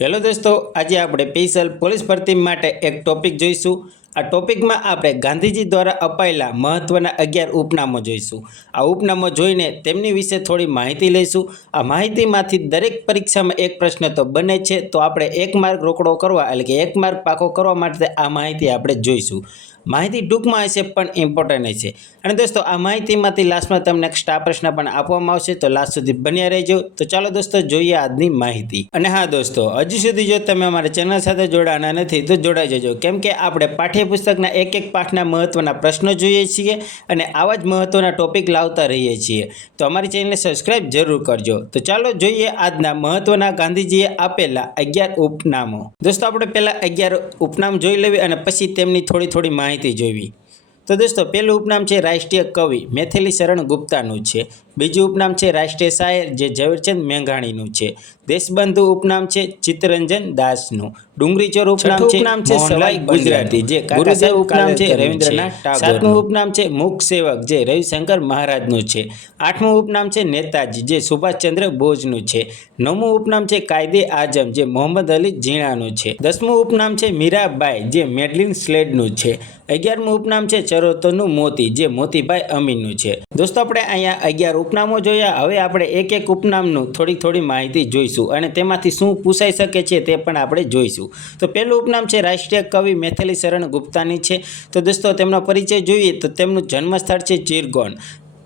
Hello દોસ્તો, આજે આપણે સ્પેશિયલ પોલીસ ભરતી માટે એક ટોપિક જોઈશું. આ ટોપિકમાં આપણે ગાંધીજી દ્વારા અપાયેલા મહત્ત્વના અગિયાર ઉપનામો જોઈશું. આ ઉપનામો જોઈને તેમની વિશે થોડી માહિતી લઈશું. આ માહિતીમાંથી દરેક પરીક્ષામાં એક પ્રશ્ન તો બને છે, તો આપણે એક માર્ક રોકડો કરવા એટલે કે એક માર્ક પાકો કરવા માટે આ માહિતી આપણે જોઈશું. માહિતી ટૂંકમાં હશે, પણ ઇમ્પોર્ટન્ટ હશે. અને દોસ્તો, આ માહિતીમાંથી લાસ્ટમાં તમને એક સ્ટાર પ્રશ્ન પણ આપવામાં આવશે, તો લાસ્ટ સુધી બન્યા રહેજો. તો ચાલો દોસ્તો, જોઈએ આજની માહિતી. અને હા, દોસ્તો, હજુ સુધી જો તમે અમારી ચેનલ સાથે જોડાના નથી, તો જોડાઈ જજો. કેમ કે આપણે પાઠ્યપુસ્તકના એક એક પાઠના મહત્ત્વના પ્રશ્નો જોઈએ છીએ અને આવા જ મહત્ત્વના ટોપિક લાવતા રહીએ છીએ. તો અમારી ચેનલને સબસ્ક્રાઇબ જરૂર કરજો. તો ચાલો જોઈએ આજના મહત્ત્વના ગાંધીજીએ આપેલા અગિયાર ઉપનામો. દોસ્તો, આપણે પહેલાં અગિયાર ઉપનામ જોઈ લેવી અને પછી તેમની થોડી થોડી માહિતી જોઈવી. તો દોસ્તો, પહેલું ઉપનામ છે રાષ્ટ્રીય કવિ મેથિલી શરણ ગુપ્તાનું છે. બીજું ઉપનામ છે રાષ્ટ્રીય શાયર જે ઝવેરચંદ મેંઘાણીનું છે. દેશબંધુ ઉપનામ છે ચિત્તરંજન દાસનું. ડુંગરીચોર ઉપનામ છે ઉપનામ છે સવાઈ ગુજરાતી. જે ગુરુદેવ ઉપનામ છે રવિન્દ્રનાથ ટાગોર. સાતમું ઉપનામ છે મુખ સેવક જે રવિશંકર મહારાજનું છે. આઠમું ઉપનામ છે નેતાજી જે સુભાષચંદ્ર બોઝનું છે. નવમું ઉપનામ છે કાયદે આઝમ જે મોહમ્મદ અલી ઝીણાનું છે. દસમું ઉપનામ છે મીરાબાઈ જે મેડલિન સ્લેડનું છે. અગિયારમું ઉપનામ છે ચરોતરનું મોતી જે મોતીભાઈ અમીનનું છે. દોસ્તો આપણે અહીંયા અગિયાર ઉપનામો જોયા. હવે આપણે એક એક ઉપનામનું થોડી થોડી માહિતી જોઈશું અને તેમાંથી શું પૂછાઈ શકે છે તે પણ આપણે જોઈશું. તો પહેલું ઉપનામ છે રાષ્ટ્રીય કવિ મેથિલી શરણ ગુપ્તાની છે. તો દોસ્તો, તેમનો પરિચય જોઈએ તો તેમનું જન્મસ્થળ છે ચીરગોન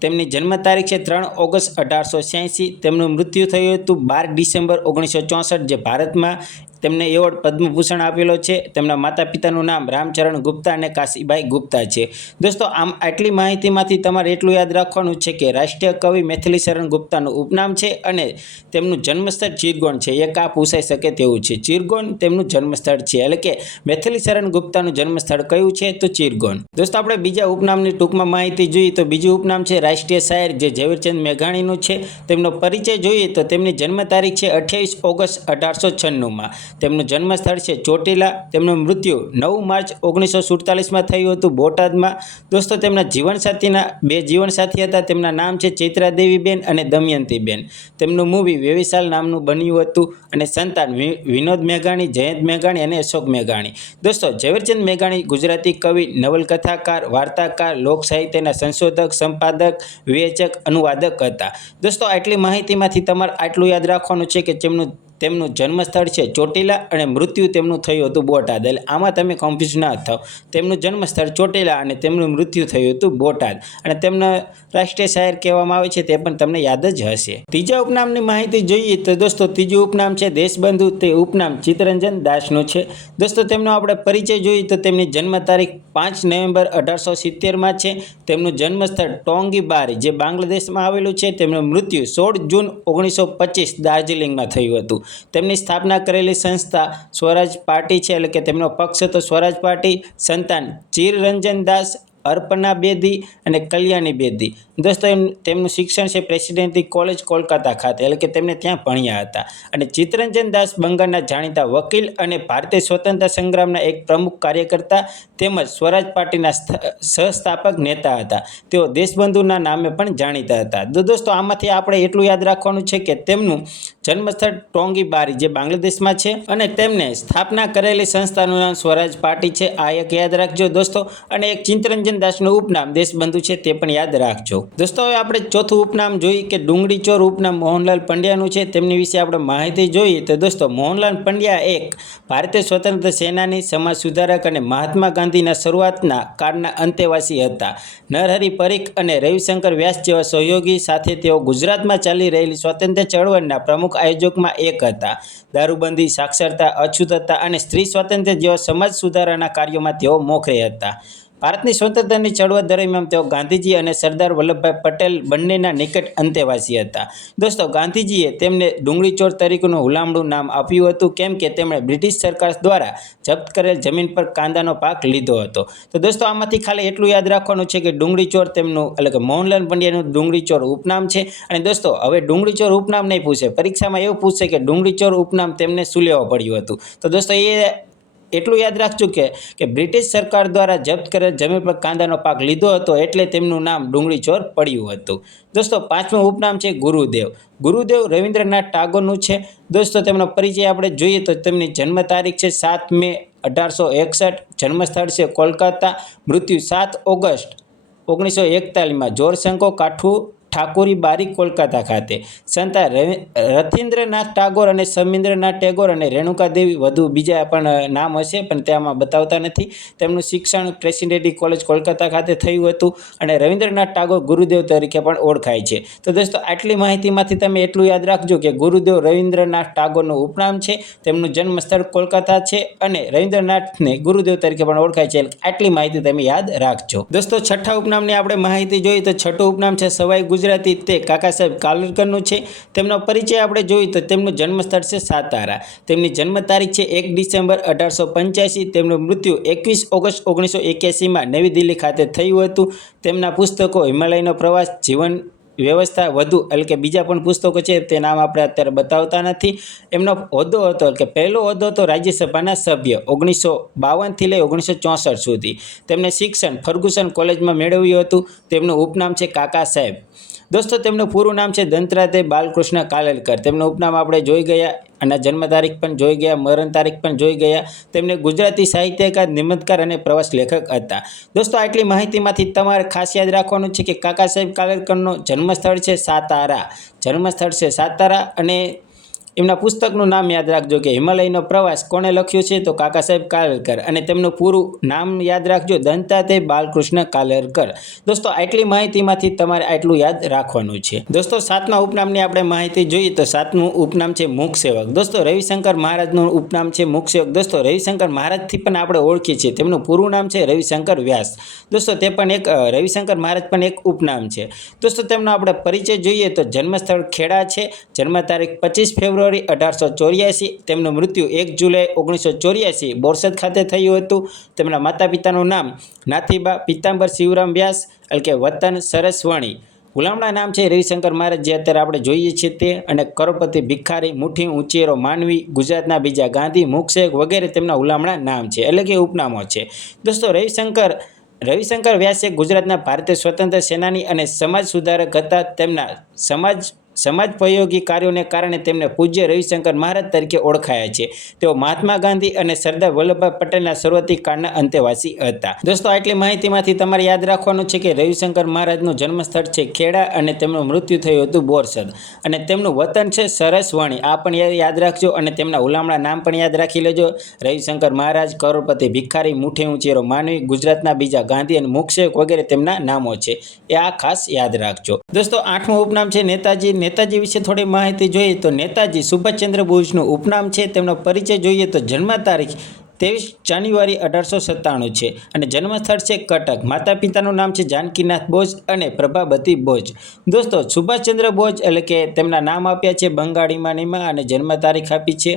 તેમની જન્મ તારીખ છે ત્રણ ઓગસ્ટ અઢારસો છ્યાસી. તેમનું મૃત્યુ થયું હતું બાર ડિસેમ્બર ઓગણીસો ચોસઠ જે ભારતમાં તેમને એવોર્ડ પદ્મભૂષણ આપેલો છે. તેમના માતા પિતાનું નામ રામચરણ ગુપ્તા અને કાશીભાઈ ગુપ્તા છે. દોસ્તો, આમ આટલી માહિતીમાંથી તમારે એટલું યાદ રાખવાનું છે કે રાષ્ટ્રીય કવિ મેથલી શરણ ગુપ્તાનું ઉપનામ છે અને તેમનું જન્મસ્થળ ચીરગોન છે. એ કા પૂછાઈ શકે તેવું છે. ચિરગોન તેમનું જન્મસ્થળ છે. એટલે કે મેથિલી શરણ ગુપ્તાનું જન્મસ્થળ કયું છે તો ચિરગોન દોસ્તો, આપણે બીજા ઉપનામની ટૂંકમાં માહિતી જોઈએ તો બીજું ઉપનામ છે રાષ્ટ્રીય શાયર જે ઝવેરચંદ મેઘાણીનું છે. તેમનો પરિચય જોઈએ તો તેમની જન્મ તારીખ છે અઠ્યાવીસ ઓગસ્ટ અઢારસો છન્નુંમાં. તેમનું જન્મસ્થળ છે ચોટીલા. તેમનું મૃત્યુ નવ માર્ચ ઓગણીસો સુડતાલીસમાં થયું હતું બોટાદમાં. દોસ્તો, તેમના જીવનસાથીના બે જીવનસાથી હતા. તેમના નામ છે ચૈત્રાદેવીબેન અને દમયંતીબેન. તેમનું મૂવી વેવિશાલ નામનું બન્યું હતું અને સંતાન વિનોદ મેઘાણી, જયંત મેઘાણી અને અશોક મેઘાણી. દોસ્તો, ઝવેરચંદ મેઘાણી ગુજરાતી કવિ, નવલકથાકાર, વાર્તાકાર, લોક સાહિત્યના સંશોધક, સંપાદક, વિવેચક, અનુવાદક હતા. દોસ્તો, આટલી માહિતીમાંથી તમારે આટલું યાદ રાખવાનું છે કે તેમનું તેમનું જન્મસ્થળ છે ચોટીલા અને મૃત્યુ તેમનું થયું હતું બોટાદ. એટલે આમાં તમે કન્ફ્યુઝ ના થાવ. તેમનું જન્મસ્થળ ચોટીલા અને તેમનું મૃત્યુ થયું હતું બોટાદ. અને તેમના રાષ્ટ્રીય શાયર કહેવામાં આવે છે તે પણ તમને યાદ જ હશે. ત્રીજા ઉપનામની માહિતી જોઈએ તો દોસ્તો ત્રીજું ઉપનામ છે દેશબંધુ. તે ઉપનામ ચિત્તરંજન દાસનું છે. દોસ્તો તેમનો આપણે પરિચય જોઈએ તો તેમની જન્મ તારીખ પાંચ નવેમ્બર અઢારસો સિત્તેરમાં છે. તેમનું જન્મસ્થળ ટોંગી બારી જે બાંગ્લાદેશમાં આવેલું છે. તેમનું મૃત્યુ સોળ જૂન ઓગણીસો પચીસ દાર્જિલિંગમાં થયું હતું. તેમની સ્થાપના કરેલી સંસ્થા સ્વરાજ પાર્ટી છે, એટલે કે તેમનો પક્ષ હતો સ્વરાજ પાર્ટી. સંતાન ચિરરંજન દાસ, અર્પણા બેદી અને કલ્યાણી બેદી. દોસ્તો, એમ તેમનું શિક્ષણ છે પ્રેસિડેન્ટી કોલેજ કોલકાતા ખાતે, એટલે કે તેમને ત્યાં ભણ્યા હતા. અને ચિત્તરંજન દાસ બંગાળના જાણીતા વકીલ અને ભારતીય સ્વતંત્ર સંગ્રામના એક પ્રમુખ કાર્યકર્તા તેમજ સ્વરાજ પાર્ટીના સ્થ- સહસ્થાપક નેતા હતા. તેઓ દેશબંધુના નામે પણ જાણીતા હતા. દોસ્તો, આમાંથી આપણે એટલું યાદ રાખવાનું છે કે તેમનું જન્મસ્થળ ટોંગી બારી જે બાંગ્લાદેશમાં છે અને તેમને સ્થાપના કરેલી સંસ્થાનું નામ સ્વરાજ પાર્ટી છે. આ એક યાદ રાખજો દોસ્તો અને એક ચિંતરંજન દાસનું ઉપનામ દેશબંધુ છે તે પણ યાદ રાખજો. દોસ્તો હવે આપણે ચોથું ઉપનામ જોઈએ કે ડુંગળી ચોર ઉપનામ મોહનલાલ પંડ્યાનું છે. તેમની વિશે આપણે માહિતી જોઈએ તો દોસ્તો મોહનલાલ પંડ્યા એક ભારતીય સ્વતંત્ર સેનાની સમાજ સુધારક અને મહાત્મા ગાંધીના શરૂઆતના કાળના અંતેવાસી હતા. નરહરિ પરીખ અને રવિશંકર વ્યાસ જેવા સહયોગી સાથે તેઓ ગુજરાતમાં ચાલી રહેલી સ્વતંત્ર ચળવળના પ્રમુખ આયોજકમાં એક હતા. દારૂબંધી, સાક્ષરતા, અછૂતતા અને સ્ત્રી સ્વાતંત્ર્ય જેવા સમાજ સુધારાના કાર્યોમાં તેઓ મોખરે હતા. ભારતની સ્વતંત્રની ચળવળ દરમિયાન તેઓ ગાંધીજી અને સરદાર વલ્લભભાઈ પટેલ બંનેના નિકટ અંતેવાસી હતા. દોસ્તો, ગાંધીજીએ તેમને ડુંગળીચોર તરીકેનું હુલામણું નામ આપ્યું હતું, કેમ કે તેમણે બ્રિટિશ સરકાર દ્વારા જપ્ત કરેલ જમીન પર કાંદાનો પાક લીધો હતો. તો દોસ્તો, આમાંથી ખાલી એટલું યાદ રાખવાનું છે કે ડુંગળીચોર તેમનું, એટલે કે મોહનલાલ પંડ્યાનું ડુંગળીચોર ઉપનામ છે. અને દોસ્તો, હવે ડુંગળીચોર ઉપનામ નહીં પૂછે. પરીક્ષામાં એવું પૂછશે કે ડુંગળીચોર ઉપનામ તેમને શું લેવા પડ્યું હતું. તો દોસ્તો, એ એટલું યાદ રાખજો કે કે બ્રિટિશ સરકાર દ્વારા જપ્ત કરેલ જમીન પર કાંદાનો પાક લીધો હતો એટલે તેમનું નામ ડુંગળી ચોર પડ્યું હતું. દોસ્તો, પાંચમું ઉપનામ છે ગુરુદેવ. ગુરુદેવ રવિન્દ્રનાથ ટાગોરનું છે. દોસ્તો, તેમનો પરિચય આપણે જોઈએ તો તેમની જન્મ તારીખ છે સાત મે અઢારસો એકસઠ. જન્મસ્થળ છે કોલકાતા. મૃત્યુ સાત ઓગસ્ટ ઓગણીસો એકતાલીસમાં. જોરશંકો કાઠું ઠાકોરી બારી કોલકાતા ખાતે. સંતા રથીન્દ્રનાથ ટાગોર અને સમિન્દ્રનાથ ટેગોર અને રેણુકા દેવી વધુ બીજા પણ નામ હશે, પણ તેમાં બતાવતા નથી. તેમનું શિક્ષણ પ્રેસિડેન્ટી કોલેજ કોલકાતા ખાતે થયું હતું અને રવિન્દ્રનાથ ટાગોર ગુરુદેવ તરીકે પણ ઓળખાય છે. તો દોસ્તો, આટલી માહિતીમાંથી તમે એટલું યાદ રાખજો કે ગુરુદેવ રવિન્દ્રનાથ ટાગોરનું ઉપનામ છે, તેમનું જન્મસ્થળ કોલકાતા છે અને રવિન્દ્રનાથને ગુરુદેવ તરીકે પણ ઓળખાય છે. આટલી માહિતી તમે યાદ રાખજો. દોસ્તો, છઠ્ઠા ઉપનામની આપણે માહિતી જોઈએ તો છઠ્ઠું ઉપનામ છે સવાઈ ગુજરાતી તે કાકા સાહેબ કાલુરકરનું છે. તેમનો પરિચય આપણે જોઈએ તો તેમનું જન્મસ્થળ છે સાતારા. તેમની જન્મ તારીખ છે એક ડિસેમ્બર અઢારસો પંચ્યાસી. તેમનું મૃત્યુ એકવીસ ઓગસ્ટ ઓગણીસો એક્યાસીમાં નવી દિલ્હી ખાતે થયું હતું. તેમના પુસ્તકો હિમાલયનો પ્રવાસ, જીવન વ્યવસ્થા વધુ એટલે કે બીજા પણ પુસ્તકો છે, તે નામ આપણે અત્યારે બતાવતા નથી. એમનો હોદ્દો હતો કે પહેલો હોદ્દો હતો રાજ્યસભાના સભ્ય ઓગણીસો બાવનથી લઈ ઓગણીસો ચોસઠ સુધી. તેમને શિક્ષણ ફર્ગુસન કોલેજમાં મેળવ્યું હતું. તેમનું ઉપનામ છે કાકા સાહેબ. દોસ્તો, તેમનું પૂરું નામ છે દંતરાતે બાલકૃષ્ણ કાલેલકર. તેમનું ઉપનામ આપણે જોઈ ગયા અને જન્મ તારીખ પણ જોઈ ગયા, મરણ તારીખ પણ જોઈ ગયા. તેમને ગુજરાતી સાહિત્યકાર નિબંધકાર અને પ્રવાસ લેખક હતા. દોસ્તો, આટલી માહિતીમાંથી તમારે ખાસ યાદ રાખવાનું છે કે કાકા સાહેબ કાલેલકરનું જન્મસ્થળ છે સાતારા. જન્મસ્થળ છે સાતારા અને એમના પુસ્તકનું નામ યાદ રાખજો કે હિમાલયનો પ્રવાસ કોણે લખ્યું છે? તો કાકા સાહેબ કાલરકર. અને તેમનું પૂરું નામ યાદ રાખજો દંતાતે બાલકૃષ્ણ કાલરકર. દોસ્તો, આટલી માહિતીમાંથી તમારે આટલું યાદ રાખવાનું છે. દોસ્તો, સાતમા ઉપનામની આપણે માહિતી જોઈએ તો સાતમું ઉપનામ છે મુખ સેવક. દોસ્તો, રવિશંકર મહારાજનું ઉપનામ છે મુખ સેવક. દોસ્તો, રવિશંકર મહારાજથી પણ આપણે ઓળખીએ છીએ. તેમનું પૂરું નામ છે રવિશંકર વ્યાસ. દોસ્તો, તે પણ એક રવિશંકર મહારાજ પણ એક ઉપનામ છે. દોસ્તો, તેમનો આપણે પરિચય જોઈએ તો જન્મસ્થળ ખેડા છે. જન્મ તારીખ પચીસ ફેબ્રુઆરી અઢારસો ચોર્યાસી, તેમનું મૃત્યુ એક જુલાઈ ઓગણીસો ચોર્યાસી બોરસદ ખાતે થયું હતું. તેમના માતા પિતાનું નામ નાથીબા પિતાંબર શિવરામ વ્યાસ એટલે કે વતન સરસવાણી. ગુલામના નામ છે રવિશંકર મહારાજ જે અત્યારે આપણે જોઈએ છીએ તે, અને કરોડપતિ ભિખારી, મુઠ્ઠી ઉંચેરો માનવી, ગુજરાતના બીજા ગાંધી મુખશેખ વગેરે તેમના હુલામણા નામ છે, એટલે કે ઉપનામો છે. દોસ્તો, રવિશંકર રવિશંકર વ્યાસ ગુજરાતના ભારતીય સ્વતંત્ર સેનાની અને સમાજ સુધારક હતા. તેમના સમાજ સમાજોપયોગી કાર્યોને કારણે તેમને પૂજ્ય રવિશંકર મહારાજ તરીકે ઓળખાયા છે. તેઓ મહાત્મા ગાંધી અને સરદાર વલ્લભભાઈ પટેલના શરૂઆતી કાળના અંતેવાસી હતા. દોસ્તો, આટલી માહિતીમાંથી તમારે યાદ રાખવાનું છે કે રવિશંકર મહારાજનું જન્મસ્થળ છે ખેડા અને તેમનું મૃત્યુ થયું હતું બોરસદ. અને તેમનું વતન છે સરસવાણી. આ પણ યાદ રાખજો અને તેમના હુલામણા નામ પણ યાદ રાખી લેજો. રવિશંકર મહારાજ, કરોડપતિ, ભિખારી મુઠ્ઠી ઉંચેરો માનવી, ગુજરાતના બીજા ગાંધી અને મુખશેખ વગેરે તેમના નામો છે. એ આ ખાસ યાદ રાખજો. દોસ્તો, આઠમું ઉપનામ છે નેતાજી નેતાજી વિશે થોડી માહિતી જોઈએ તો નેતાજી સુભાષચંદ્ર બોઝનું ઉપનામ છે, તેમનો પરિચય જોઈએ તો જન્મ તારીખ ત્રેવીસ જાન્યુઆરી અઢારસો સત્તાણું છે અને જન્મસ્થળ છે કટક. માતા પિતાનું નામ છે જાનકીનાથ બોઝ અને પ્રભાવતી બોઝ. દોસ્તો, સુભાષચંદ્ર બોઝ એટલે કે તેમના નામ આપ્યા છે બંગાળીમાં નિમા અને જન્મ તારીખ આપી છે.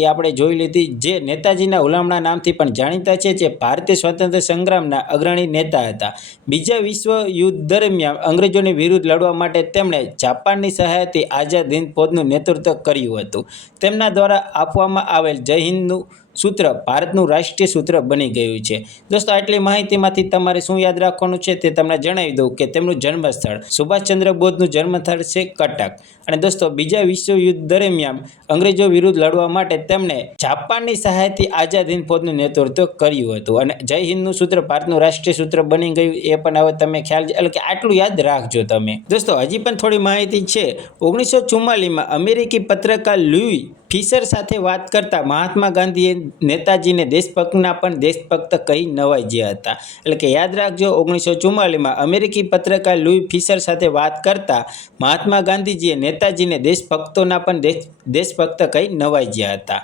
એ આપણે જોઈ લીધી. જે નેતાજીના હુલામણા નામથી પણ જાણીતા છે. જે ભારતીય સ્વાતંત્ર્ય સંગ્રામના અગ્રણી નેતા હતા. બીજા વિશ્વ યુદ્ધ દરમિયાન અંગ્રેજોની વિરુદ્ધ લડવા માટે તેમણે જાપાનની સહાયથી આઝાદ હિંદ ફોજનું નેતૃત્વ કર્યું હતું. તેમના દ્વારા આપવામાં આવેલ જય હિન્દનું સૂત્ર, ભારતનું રાષ્ટ્રીય સૂત્ર બની ગયું છે. દોસ્તો, આટલી માહિતીમાંથી તમારે શું યાદ રાખવાનું છે તે તમને જણાવી દઉં કે તેમનું જન્મસ્થળ સુભાષચંદ્ર બોઝનું જન્મસ્થળ છે કટક. અને દોસ્તો, બીજા વિશ્વયુદ્ધ દરમિયાન અંગ્રેજો વિરુદ્ધ લડવા માટે તેમણે જાપાનની સહાયથી આઝાદ હિંદ ફોજનું નેતૃત્વ કર્યું હતું. અને જય હિન્દનું સૂત્ર ભારતનું રાષ્ટ્રીય સૂત્ર બની ગયું એ પણ હવે તમે ખ્યાલ એટલે કે આટલું યાદ રાખજો તમે. દોસ્તો, હજી પણ થોડી માહિતી છે. ઓગણીસો ચુમ્માલીમાં અમેરિકી પત્રકાર લુઈ ફિશર સાથે વાત કરતા મહાત્મા ગાંધીએ નેતાજીને દેશભક્તના પણ દેશભક્ત કહી નવાઈ ગયા હતા. એટલે કે યાદ રાખજો, ઓગણીસો ચુમ્માલીસમાં અમેરિકી પત્રકાર લુઈ ફિશર સાથે વાત કરતા મહાત્મા ગાંધીજીએ નેતાજીને દેશભક્તોના પણ દેશ, દેશભક્ત કહી નવાઈ ગયા હતા.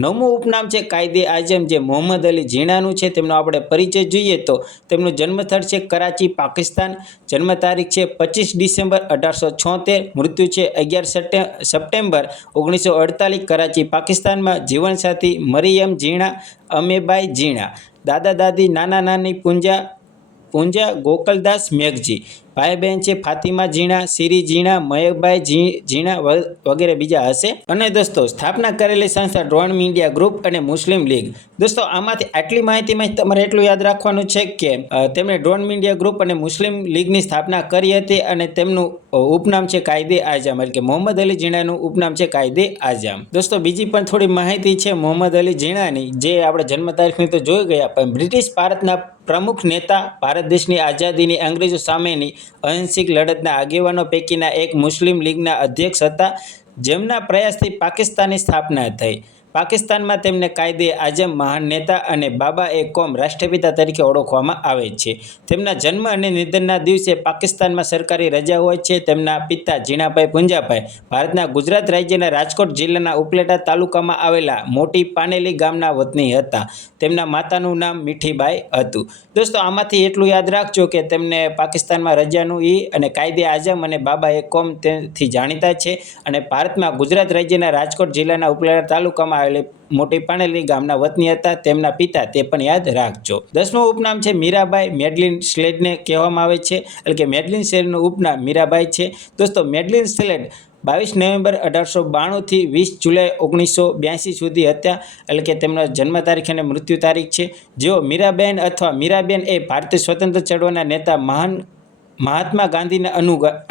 નવમું ઉપનામ છે, કાયદે આઝમ જે મોહમ્મદ અલી ઝીણાનું છે, તેમનો આપણે પરિચય જોઈએ તો તેમનું જન્મસ્થળ છે કરાચી, પાકિસ્તાન. જન્મ તારીખ છે પચીસ ડિસેમ્બર અઢારસો છોતેર. મૃત્યુ છે અગિયાર સપ્ટે સપ્ટેમ્બર ઓગણીસો અડતાલીસ કરાચી, પાકિસ્તાનમાં. જીવનસાથી મરિયમ ઝીણા અમેબાઈ ઝીણા દાદા દાદી નાના નાની પૂંજા પૂંજા, ગોકલદાસ, મેઘજી. ભાઈ બહેન છે ફાતિમા ઝીણા, સિરી ઝીણા મયકભાઈ ઝી- ઝીણા વગેરે બીજા હશે. અને દોસ્તો, સ્થાપના કરેલી સંસ્થા ડ્રોન મીડિયા ગ્રુપ અને મુસ્લિમ લીગ. દોસ્તો, આમાંથી આટલી માહિતીમાં તમારે એટલું યાદ રાખવાનું છે કે તેમણે ડ્રોન મીડિયા ગ્રુપ અને મુસ્લિમ લીગની સ્થાપના કરી હતી અને તેમનું ઉપનામ છે કાયદે આઝામ, એટલે કે મોહમ્મદ અલી ઝીણાનું ઉપનામ છે કાયદે આઝામ. દોસ્તો, બીજી પણ થોડી માહિતી છે મોહમ્મદ અલી ઝીણાની, જે આપણે જન્મ તારીખની તો જોઈ ગયા, પણ બ્રિટિશ ભારતના પ્રમુખ નેતા ભારત દેશની આઝાદીની અંગ્રેજો સામેની અહિંસક લડતના આગેવાનો પૈકીના એક મુસ્લિમ લીગના અધ્યક્ષ હતા. જેમના પ્રયાસથી પાકિસ્તાનની સ્થાપના થઈ. પાકિસ્તાનમાં તેમને કાયદે આઝમ મહાન નેતા અને બાબા એ કોમ રાષ્ટ્રપિતા તરીકે ઓળખવામાં આવે છે. તેમના જન્મ અને નિધનના દિવસે પાકિસ્તાનમાં સરકારી રજા હોય છે. તેમના પિતા ઝીણાભાઈ પુંજાભાઈ, ભારતના ગુજરાત રાજ્યના રાજકોટ જિલ્લાના ઉપલેટા તાલુકામાં આવેલા મોટી પાનેલી ગામના વતની હતા. તેમના માતાનું નામ મીઠીબાઈ હતું. દોસ્તો, આમાંથી એટલું યાદ રાખજો કે તેમને પાકિસ્તાનમાં રજાનું ઈ અને કાયદે આઝમ અને બાબા એ કોમ તેથી જાણીતા છે અને ભારતમાં ગુજરાત રાજ્યના રાજકોટ જિલ્લાના ઉપલેટા તાલુકામાં આવેલી મોટી પાણેલી ગામના વતની હતા, તેમના પિતા તે પણ યાદ રાખજો. દસમું ઉપનામ છે મીરાબાઈ. મેડલિન સ્લેડને કહેવામાં આવે છે. એટલે કે મેડલિન સ્લેડનું ઉપનામ મીરાબાઈ છે. દોસ્તો, મેડલિન સ્લેડ બાવીસ નવેમ્બર અઢારસો બાણુંથી વીસ જુલાઈ ઓગણીસો બ્યાસી સુધી હતા. એટલે કે તેમનો જન્મ તારીખ અને મૃત્યુ તારીખ છે. જેઓ મીરાબેન અથવા મીરાબેન એ ભારતીય સ્વતંત્ર ચળવળના નેતા, મહાન મહાત્મા ગાંધીના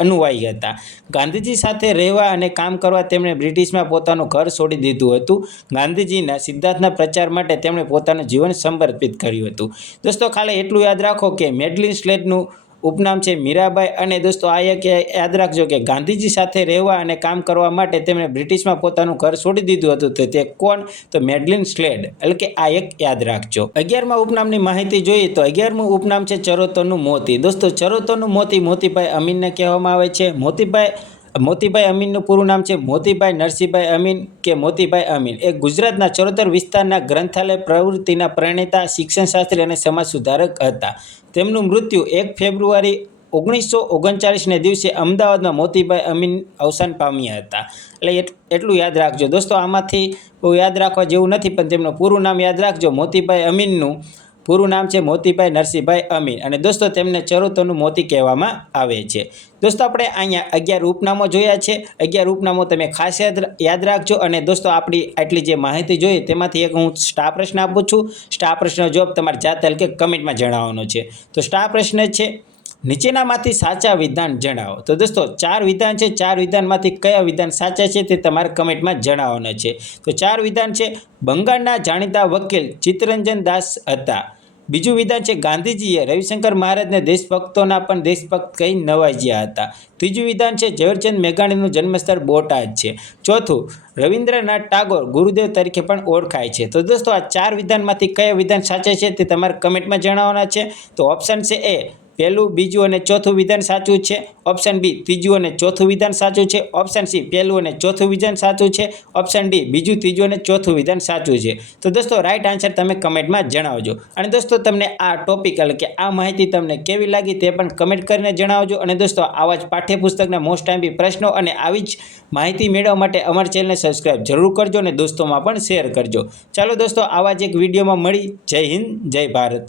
અનુયાયી હતા. ગાંધીજી સાથે રહેવા અને કામ કરવા તેમણે બ્રિટિશમાં પોતાનું ઘર છોડી દીધું હતું. ગાંધીજીના સિદ્ધાંતના પ્રચાર માટે તેમણે પોતાનું જીવન સમર્પિત કર્યું હતું. દોસ્તો, ખાલી એટલું યાદ રાખો કે મેડલિન સ્લેટનું ઉપનામ છે મીરાબાઈ અને દોસ્તો આ એક યાદ રાખજો કે ગાંધીજી સાથે રહેવા અને કામ કરવા માટે તેમણે બ્રિટિશમાં પોતાનું ઘર છોડી દીધું હતું. તો તે કોણ? તો મેડલિન સ્લેડ. એટલે કે આ એક યાદ રાખજો. અગિયારમાં ઉપનામની માહિતી જોઈએ તો અગિયારમું ઉપનામ છે ચરોતરનું મોતી. દોસ્તો ચરોતરનું મોતી મોતીભાઈ અમીનને કહેવામાં આવે છે. મોતીભાઈ મોતીભાઈ અમીનનું પૂરું નામ છે મોતીભાઈ નરસિંહભાઈ અમીન કે મોતીભાઈ અમીન. એ ગુજરાતના ચરોતર વિસ્તારના ગ્રંથાલય પ્રવૃત્તિના પ્રણેતા, શિક્ષણશાસ્ત્રી અને સમાજ સુધારક હતા. તેમનું મૃત્યુ એક ફેબ્રુઆરી ઓગણીસો ઓગણચાળીસને દિવસે અમદાવાદમાં મોતીભાઈ અમીન અવસાન પામ્યા હતા. એટલે એટલું યાદ રાખજો. દોસ્તો, આમાંથી બહુ યાદ રાખવા જેવું નથી, પણ તેમનું પૂરું નામ યાદ રાખજો. મોતીભાઈ અમીનનું પૂરું નામ છે મોતીભાઈ નરસિંહભાઈ અમીન અને દોસ્તો તેમને ચરોતરનું મોતી કહેવામાં આવે છે. દોસ્તો આપણે અહીંયા અગિયાર ઉપનામો જોયા છે. અગિયાર ઉપનામો તમે ખાસ યાદ યાદ રાખજો અને દોસ્તો આપણી આટલી જે માહિતી જોઈએ તેમાંથી એક હું સ્ટાફ પ્રશ્ન આપું છું. સ્ટાફ પ્રશ્નનો જવાબ તમારે જાતે કે કમેન્ટમાં જણાવવાનો છે. તો સ્ટાફ પ્રશ્ન છે નીચેનામાંથી સાચા વિધાન જણાવો. તો દોસ્તો, ચાર વિધાન છે, ચાર વિધાનમાંથી કયા વિધાન સાચા છે તે તમારે કમેન્ટમાં જણાવવાના છે. તો ચાર વિધાન છે, બંગાળના જાણીતા વકીલ ચિત્તરંજન દાસ હતા. બીજું વિધાન છે, ગાંધીજીએ રવિશંકર મહારાજને દેશભક્તોના પણ દેશભક્ત કહી નવાજ્યા હતા. ત્રીજું વિધાન છે, ઝવેરચંદ મેઘાણીનું જન્મસ્થળ બોટાદ છે. ચોથું, રવિન્દ્રનાથ ટાગોર ગુરુદેવ તરીકે પણ ઓળખાય છે. તો દોસ્તો, આ ચાર વિધાનમાંથી કયા વિધાન સાચા છે તે તમારે કમેન્ટમાં જણાવવાના છે. તો ઓપ્શન છે એ પહેલું, બીજું અને ચોથું વિધાન સાચું છે? ઓપ્શન બી ત્રીજું અને ચોથું વિધાન સાચું છે? ઓપ્શન સી પહેલું અને ચોથું વિધાન સાચું છે? ઓપ્શન ડી બીજું, ત્રીજું અને ચોથું વિધાન સાચું છે. તો દોસ્તો રાઈટ આન્સર તમે કમેન્ટમાં જણાવજો. અને દોસ્તો, તમને આ ટોપિક એટલે કે આ માહિતી તમને કેવી લાગી તે પણ કમેન્ટ કરીને જણાવજો. અને દોસ્તો, આવા જ પાઠ્યપુસ્તકના મોસ્ટ ટાઈમ પ્રશ્નો અને આવી જ માહિતી મેળવવા માટે અમારી ચેનલને સબસ્ક્રાઈબ જરૂર કરજો અને દોસ્તોમાં પણ શેર કરજો. ચાલો દોસ્તો, આવા જ એક વિડીયોમાં મળી. જય હિન્દ, જય ભારત.